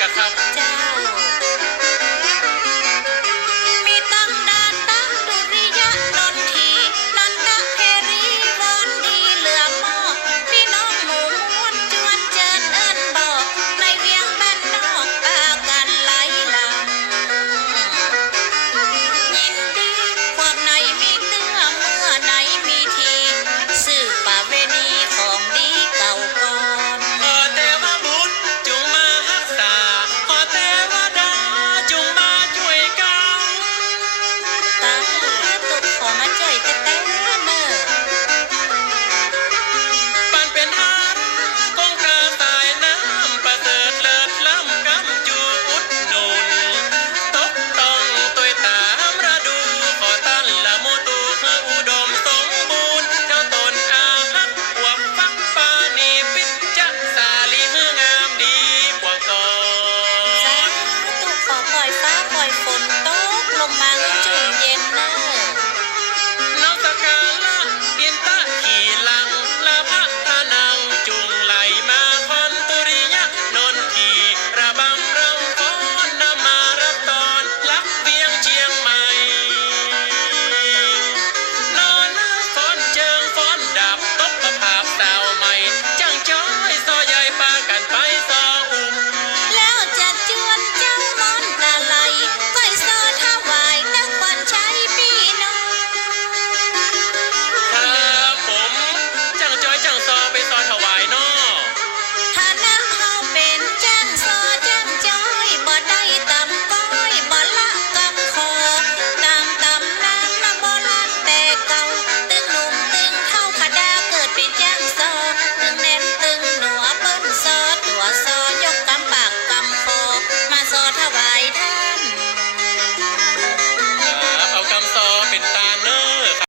กับเจ้า